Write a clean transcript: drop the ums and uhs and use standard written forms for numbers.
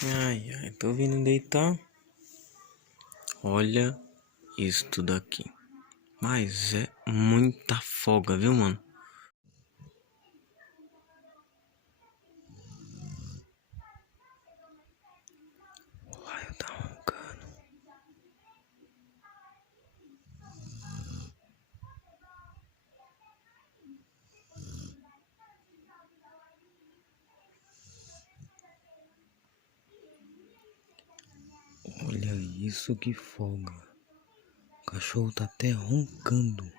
Ai, ai, tô vindo deitar. Olha isto daqui. Mas é muita folga, viu, mano? O raio tá roncando. Olha isso, que folga. O cachorro tá até roncando.